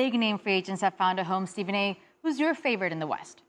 Big name free agents have found a home. Stephen A., who's your favorite in the West?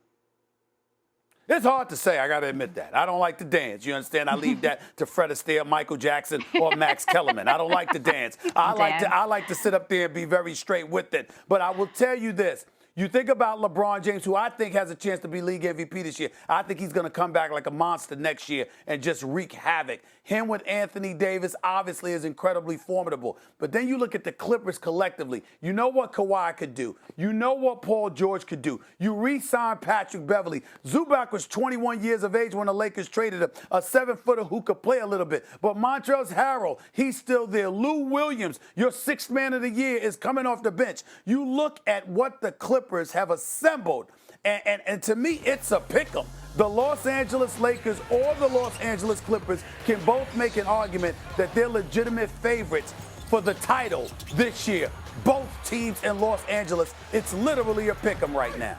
It's hard to say, I got to admit that. I don't like to dance. You understand? I leave that to Fred Astaire, Michael Jackson, or Max Kellerman. I don't like to dance. I like to sit up there and be very straight with it. But I will tell you this. You think about LeBron James, who I think has a chance to be league MVP this year. I think he's going to come back like a monster next year and just wreak havoc. Him with Anthony Davis obviously is incredibly formidable. But then you look at the Clippers collectively. You know what Kawhi could do. You know what Paul George could do. You re-signed Patrick Beverley. Zubac was 21 years of age when the Lakers traded him, a 7-footer who could play a little bit. But Montrezl Harrell, he's still there. Lou Williams, your sixth man of the year, is coming off the bench. You look at what the Clippers have assembled, and to me, it's a pick'em. The Los Angeles Lakers or the Los Angeles Clippers can both make an argument that they're legitimate favorites for the title this year. Both teams in Los Angeles, it's literally a pick'em right now.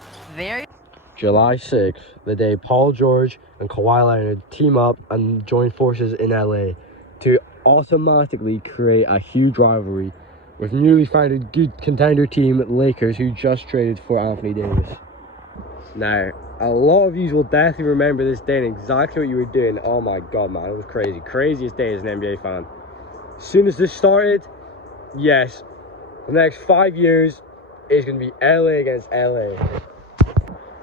July 6th, the day Paul George and Kawhi Leonard team up and join forces in LA to automatically create a huge rivalry with newly founded good contender team Lakers, who just traded for Anthony Davis. Now, a lot of you will definitely remember this day and exactly what you were doing. Oh my god, man, it was crazy. Craziest day as an NBA fan. As soon as this started, yes, the next 5 years is going to be LA against LA.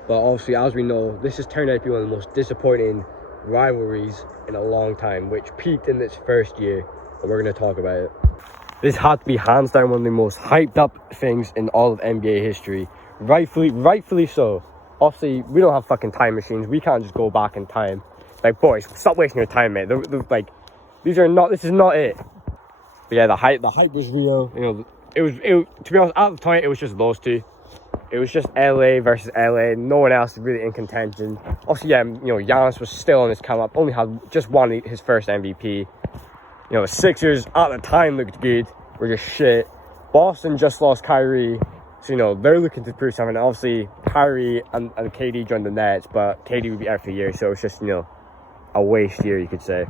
But obviously, as we know, this has turned out to be one of the most disappointing rivalries in a long time, which peaked in its first year, and we're going to talk about it. This had to be hands down one of the most hyped up things in all of NBA history. Rightfully so. Obviously, we don't have fucking time machines. We can't just go back in time. Like, boys, stop wasting your time, mate. This is not it. But yeah, the hype was real. You know, it was, to be honest, at the time, it was just those two. It was just LA versus LA. No one else was really in contention. Obviously, yeah, you know, Giannis was still on his come up. Only had just won his first MVP. You know, the Sixers at the time looked good. Were just shit. Boston just lost Kyrie. So, you know, they're looking to prove something. Obviously, Kyrie and KD joined the Nets, but KD would be out for a year. So it's just, you know, a waste year, you could say.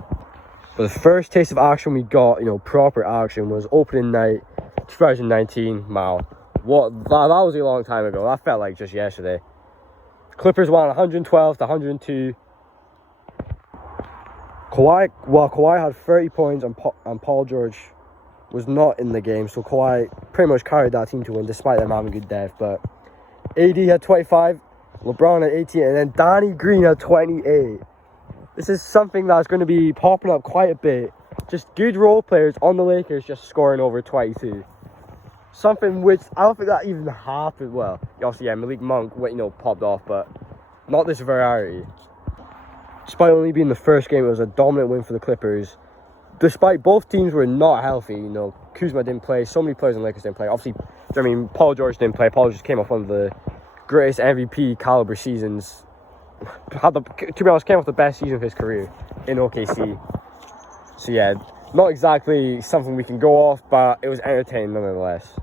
But the first taste of action we got, you know, proper action, was opening night 2019. Wow. That was a long time ago. That felt like just yesterday. Clippers won 112 to 102. Kawhi had 30 points and Paul George was not in the game, so Kawhi pretty much carried that team to win despite them having good depth. But AD had 25, LeBron had 18, and then Danny Green had 28. This is something that's going to be popping up quite a bit. Just good role players on the Lakers just scoring over 22. Something which I don't think that even happened. Well, obviously, yeah, Malik Monk, you know, popped off, but not this variety. Despite only being the first game, it was a dominant win for the Clippers. Despite both teams were not healthy, you know, Kuzma didn't play, so many players in the Lakers didn't play. Obviously, I mean, Paul George didn't play. Paul George came off one of the greatest MVP caliber seasons. To be honest, came off the best season of his career in OKC. So yeah, not exactly something we can go off, but it was entertaining nonetheless.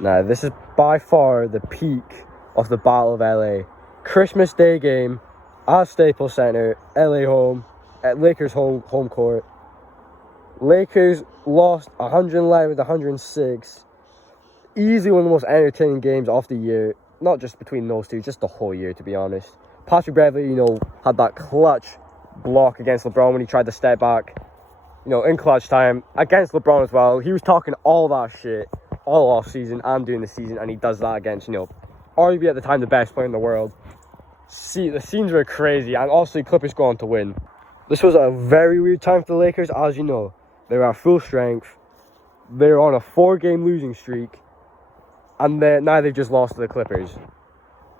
Now, this is by far the peak of the Battle of LA. Christmas Day game at Staples Center, LA home, at Lakers home court. Lakers lost 111 to 106. Easily one of the most entertaining games of the year. Not just between those two, just the whole year, to be honest. Patrick Beverley, you know, had that clutch block against LeBron when he tried to step back. You know, in clutch time, against LeBron as well. He was talking all that shit all off season and during the season, and he does that against, you know, arguably at the time the best player in the world. See, the scenes were crazy, and also Clippers go on to win. This was a very weird time for the Lakers, as you know. They were at full strength. They're on a 4-game losing streak, and now they've just lost to the Clippers.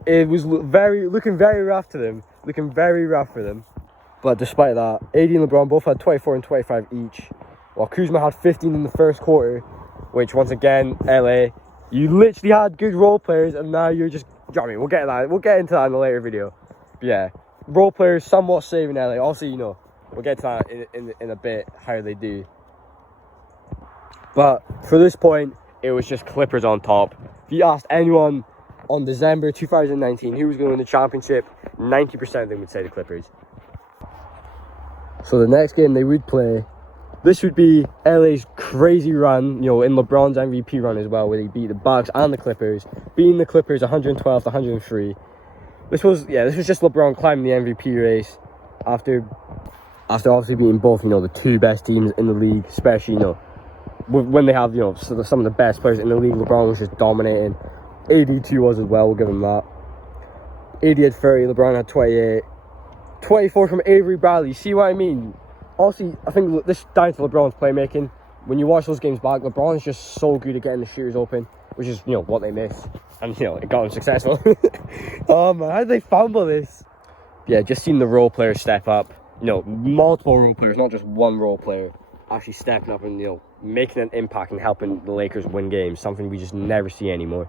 It was looking very rough to them, looking very rough for them. But despite that, AD and LeBron both had 24 and 25 each, while Kuzma had 15 in the first quarter, which once again, LA, you literally had good role players, and now you're just, you know what I mean, we'll get into that in a later video. But yeah, role players somewhat saving LA. Also, you know, we'll get to that in a bit, how they do. But for this point, it was just Clippers on top. If you asked anyone on December 2019 who was going to win the championship, 90% of them would say the Clippers. So the next game they would play This would be LA's crazy run, you know, in LeBron's MVP run as well, where they beat the Bucks and the Clippers, beating the Clippers 112 to 103. This was just LeBron climbing the MVP race after obviously beating both, you know, the two best teams in the league, especially, you know, when they have, you know, some of the best players in the league. LeBron was just dominating. AD too was as well, we'll give him that. AD had 30, LeBron had 28. 24 from Avery Bradley, see what I mean? Also, I think this down to LeBron's playmaking. When you watch those games back, LeBron is just so good at getting the shooters open, which is, you know, what they missed. And, you know, it got them successful. Oh, man, how did they fumble this? Yeah, just seeing the role players step up. You know, multiple role players, not just one role player, actually stepping up and, you know, making an impact and helping the Lakers win games. Something we just never see anymore.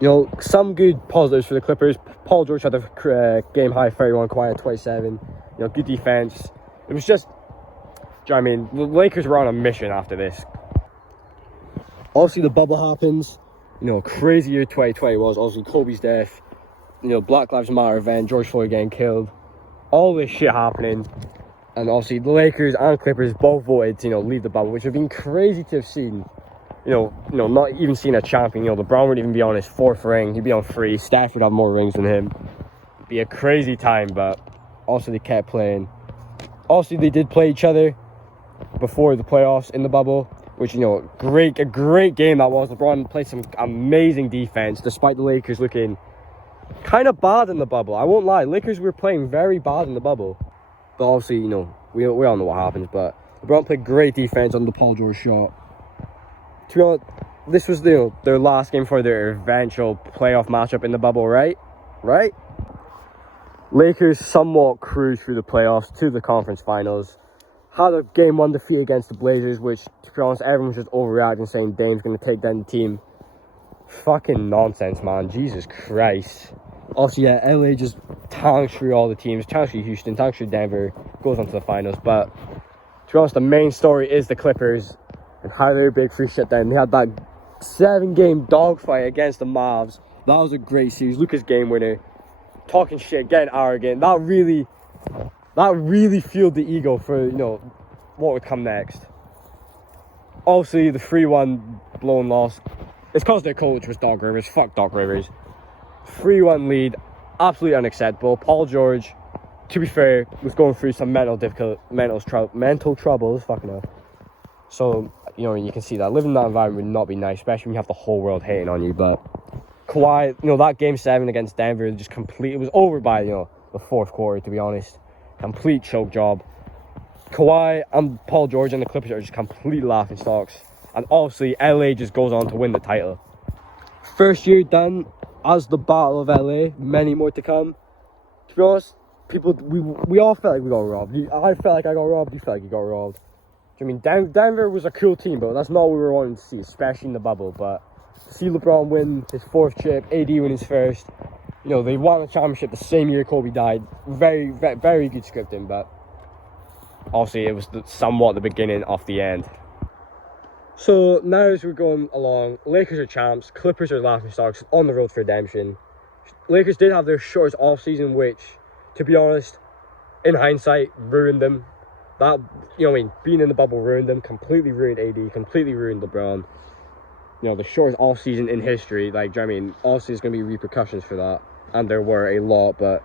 You know, some good positives for the Clippers. Paul George had a game-high 31, Kawhi had 27. You know, good defense. It was just, do you know what I mean? The Lakers were on a mission after this. Obviously, the bubble happens. You know, crazy year 2020 was. Obviously, Kobe's death. You know, Black Lives Matter event, George Floyd getting killed. All this shit happening. And obviously, the Lakers and Clippers both voted to, you know, leave the bubble, which would have been crazy to have seen. You know, not even seeing a champion. You know, LeBron wouldn't even be on his 4th ring. He'd be on 3. Steph would have more rings than him. It'd be a crazy time, but also they kept playing. Also, they did play each other before the playoffs in the bubble, which, you know, a great game that was. LeBron played some amazing defense, despite the Lakers looking kind of bad in the bubble. I won't lie, Lakers were playing very bad in the bubble. But obviously, you know, we all know what happens. But LeBron played great defense on the Paul George shot. To be honest, this was, you know, their last game for their eventual playoff matchup in the bubble, right? Right? Lakers somewhat cruised through the playoffs to the conference finals. Had a game 1 defeat against the Blazers, which, to be honest, everyone's just overreacting, saying Dame's going to take down the team. Fucking nonsense, man. Jesus Christ. Obviously, yeah, LA just tanks through all the teams. Tanks through Houston, tanks through Denver, goes on to the finals. But, to be honest, the main story is the Clippers and how their big three shut down. They had that 7-game dogfight against the Mavs. That was a great series. Luka's game winner. Talking shit, getting arrogant. That really fueled the ego for, you know, what would come next. Obviously, the 3-1 blown loss. It's because their coach was Doc Rivers. Fuck Doc Rivers. 3-1 lead. Absolutely unacceptable. Paul George, to be fair, was going through some mental troubles. Fucking hell. So, you know, you can see that living in that environment would not be nice, especially when you have the whole world hating on you. But Kawhi, you know, that game 7 against Denver just it was over by, you know, the 4th quarter, to be honest. Complete choke job. Kawhi and Paul George and the Clippers are just complete laughing stocks. And obviously, LA just goes on to win the title. First year done as the Battle of LA. Many more to come. To be honest, we all felt like we got robbed. I felt like I got robbed. You felt like you got robbed. I mean, Denver was a cool team, but that's not what we were wanting to see, especially in the bubble. But to see LeBron win his 4th chip, AD win his 1st. You know, they won a championship the same year Kobe died. Very, very, very good scripting, but obviously it was somewhat the beginning of the end. So now as we're going along, Lakers are champs, Clippers are laughingstocks on the road for redemption. Lakers did have their shortest off-season, which, to be honest, in hindsight, ruined them. That, you know what I mean, being in the bubble ruined them, completely ruined AD, completely ruined LeBron. You know, the shortest off-season in history, like, do you know what I mean? Obviously, there's going to be repercussions for that, and there were a lot, but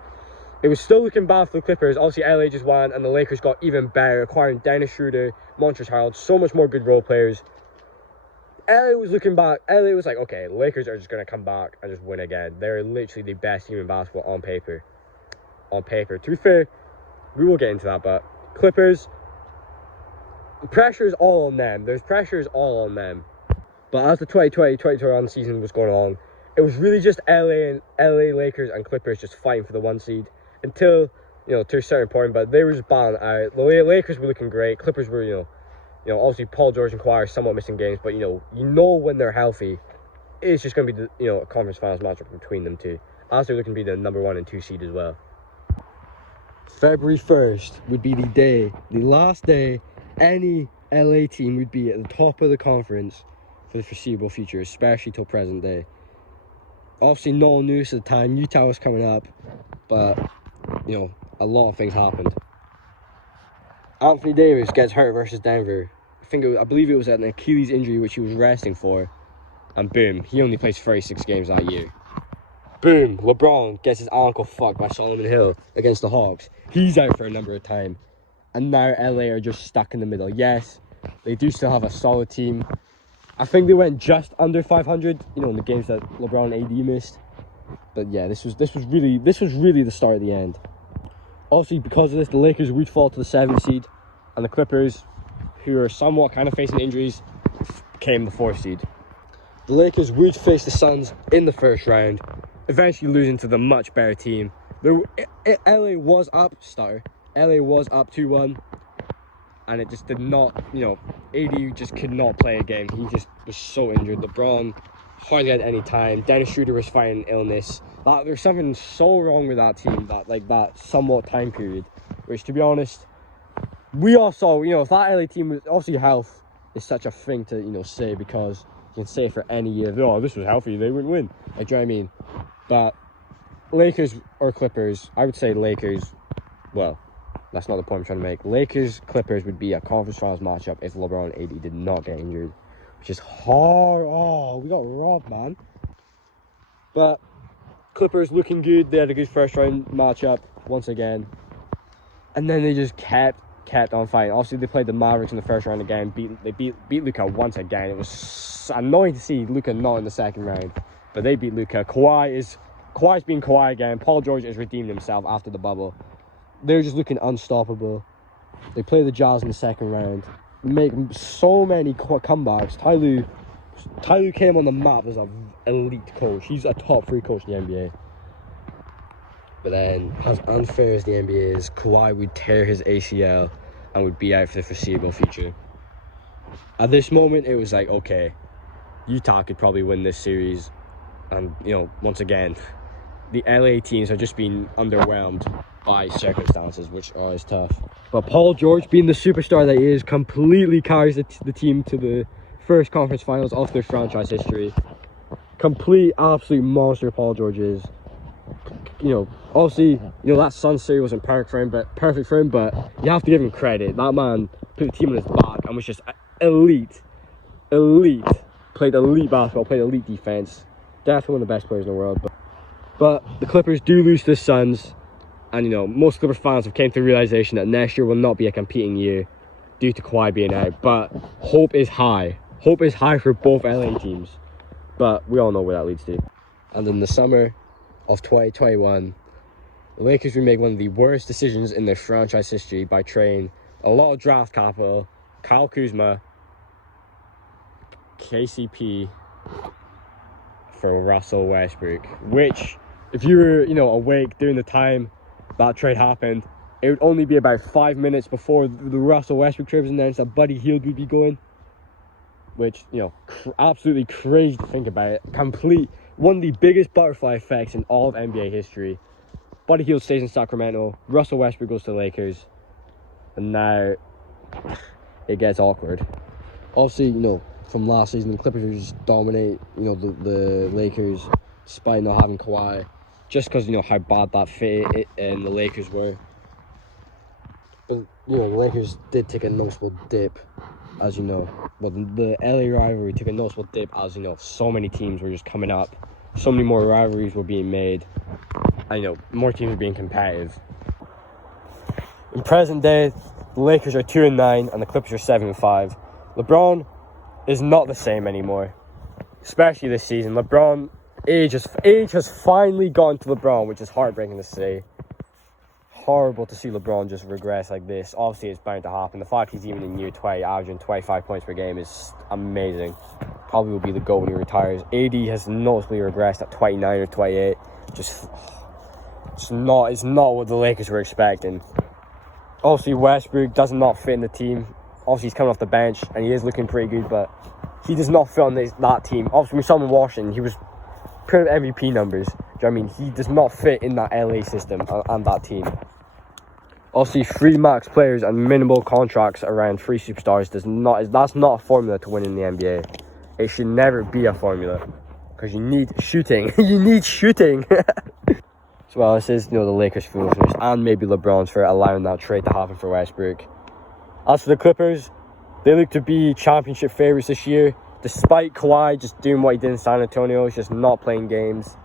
it was still looking bad for the Clippers. Obviously, LA just won, and the Lakers got even better, acquiring Dennis Schroeder, Montrezl Harrell, so much more good role players. LA was looking back. LA was like, okay, the Lakers are just going to come back and just win again. They're literally the best team in basketball on paper. On paper. To be fair, we will get into that, but Clippers, the pressure is all on them. There's pressures all on them. But as the 2020-2021 season was going on, it was really just LA Lakers and Clippers just fighting for the 1 seed until, you know, to a certain point. But they were just balling out. The Lakers were looking great. Clippers were, you know, obviously Paul George and Kawhi are somewhat missing games, but you know when they're healthy, it's just going to be the, a conference finals matchup between them two. As they're looking to be the number 1 and 2 seed as well. February 1st would be the last day any LA team would be at the top of the conference for the foreseeable future, especially till present day. Obviously, no one knew this at the time. Utah was coming up, but, you know, a lot of things happened. Anthony Davis gets hurt versus Denver. I believe it was an Achilles injury which he was resting for. And boom, he only plays 36 games that year. Boom, LeBron gets his ankle fucked by Solomon Hill against the Hawks. He's out for a number of time. And now LA are just stuck in the middle. Yes, they do still have a solid team. I think they went just under 500, in the games that LeBron and AD missed. But yeah, this was really the start of the end. Obviously, because of this, the Lakers would fall to the 7th seed, and the Clippers, who are somewhat kind of facing injuries, became the 4th seed. The Lakers would face the Suns in the first round, eventually losing to the much better team. LA was up 2-1, and it just did not, AD just could not play a game. He just was so injured. LeBron hardly had any time. Dennis Schroeder was fighting illness. There's something so wrong with that team, that somewhat time period, which, to be honest, we all saw, if that LA team was, obviously health is such a thing to, say, because you can say it for any year, oh, this was healthy, they wouldn't win. Do you know what I mean? But Lakers or Clippers, I would say Lakers, well, that's not the point I'm trying to make. Lakers-Clippers would be a conference finals matchup if LeBron and AD did not get injured, which is hard. Oh, we got robbed, man. But Clippers looking good. They had a good first round matchup once again. And then they just kept on fighting. Obviously, they played the Mavericks in the first round again. They beat Luka once again. It was annoying to see Luka not in the second round. But they beat Luka. Kawhi's being Kawhi again. Paul George has redeemed himself after the bubble. They're just looking unstoppable. They play the Jazz in the second round. Make so many comebacks. Ty Lue came on the map as an elite coach. He's a top 3 coach in the NBA. But then, as unfair as the NBA is, Kawhi would tear his ACL and would be out for the foreseeable future. At this moment, it was like, okay, Utah could probably win this series. And, once again, the LA teams have just been underwhelmed by circumstances, which are always tough. But Paul George, being the superstar that he is, completely carries the team to the first conference finals of their franchise history. Complete, absolute monster Paul George is. Obviously, that Suns series wasn't perfect for him, but you have to give him credit. That man put the team on his back and was just elite. Played elite basketball, played elite defense. Definitely one of the best players in the world. But the Clippers do lose to the Suns. And, most Clippers fans have came to the realization that next year will not be a competing year due to Kawhi being out. But hope is high. Hope is high for both LA teams. But we all know where that leads to. And in the summer of 2021, the Lakers would make one of the worst decisions in their franchise history by trading a lot of draft capital, Kyle Kuzma, KCP, for Russell Westbrook. Which, if you were, awake during the time that trade happened, it would only be about 5 minutes before the Russell Westbrook trade was announced that Buddy Hield would be going. Which, absolutely crazy to think about it. One of the biggest butterfly effects in all of NBA history. Buddy Hield stays in Sacramento. Russell Westbrook goes to the Lakers. And now it gets awkward. Obviously, from last season, the Clippers would just dominate, the Lakers, despite not having Kawhi. Just because, how bad that fit and the Lakers were. But, the Lakers did take a noticeable dip, as you know. Well, the LA rivalry took a noticeable dip as, so many teams were just coming up. So many more rivalries were being made. And, more teams were being competitive. In present day, the Lakers are 2-9 and the Clippers are 7-5. LeBron is not the same anymore. Especially this season. Age has finally gone to LeBron, which is heartbreaking to say. Horrible to see LeBron just regress like this. Obviously, it's bound to happen. The fact he's even in year 20, averaging 25 points per game is amazing. Probably will be the goal when he retires. AD has noticeably regressed at 29 or 28. It's not what the Lakers were expecting. Obviously, Westbrook does not fit in the team. Obviously, he's coming off the bench, and he is looking pretty good, but he does not fit on that team. Obviously, we saw him in Washington. He was pretty MVP numbers. Do you know what I mean? He does not fit in that LA system and that team. Obviously, 3 max players and minimal contracts around 3 superstars that's not a formula to win in the NBA. It should never be a formula because you need shooting. You need shooting. So, well, this is the Lakers' foolishness and maybe LeBron's for allowing that trade to happen for Westbrook. As for the Clippers, they look to be championship favorites this year, despite Kawhi just doing what he did in San Antonio. He's just not playing games.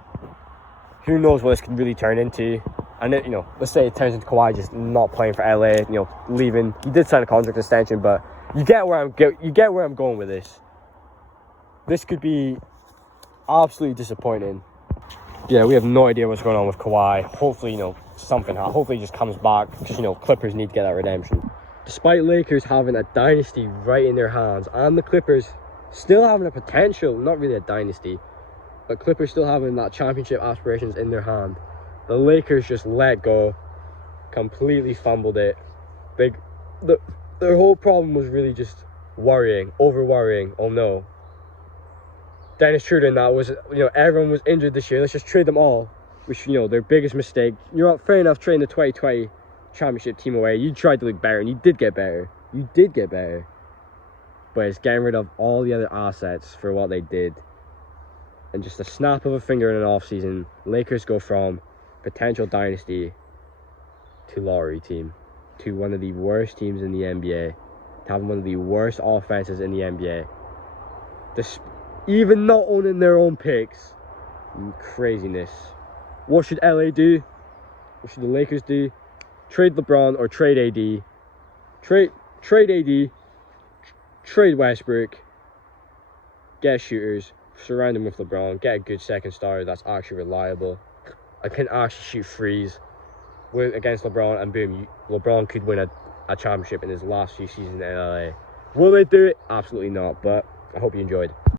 Who knows what this could really turn into? And it, let's say it turns into Kawhi just not playing for LA, leaving. He did sign a contract extension, but you get where I'm going with this. This could be absolutely disappointing. Yeah, we have no idea what's going on with Kawhi. Hopefully, something. Hopefully, he just comes back because Clippers need to get that redemption. Despite Lakers having a dynasty right in their hands, and the Clippers still having a potential, not really a dynasty, but Clippers still having that championship aspirations in their hand, the Lakers just let go, completely fumbled it. Their whole problem was really just over worrying. Oh no, Dennis Schroeder and that was, everyone was injured this year. Let's just trade them all, which, their biggest mistake. Fair enough, trading the 2020 championship team away. You tried to look better, and you did get better. But it's getting rid of all the other assets for what they did. And just a snap of a finger in an offseason, Lakers go from potential dynasty to lottery team, to one of the worst teams in the NBA, to having one of the worst offenses in the NBA. Even not owning their own picks. Craziness. What should LA do? What should the Lakers do? Trade LeBron or trade AD. Trade AD. Trade Westbrook. Get shooters. Surround them with LeBron. Get a good second starter that's actually reliable. I can actually shoot threes against LeBron, and boom, LeBron could win a championship in his last few seasons in LA. Will they do it? Absolutely not, but I hope you enjoyed.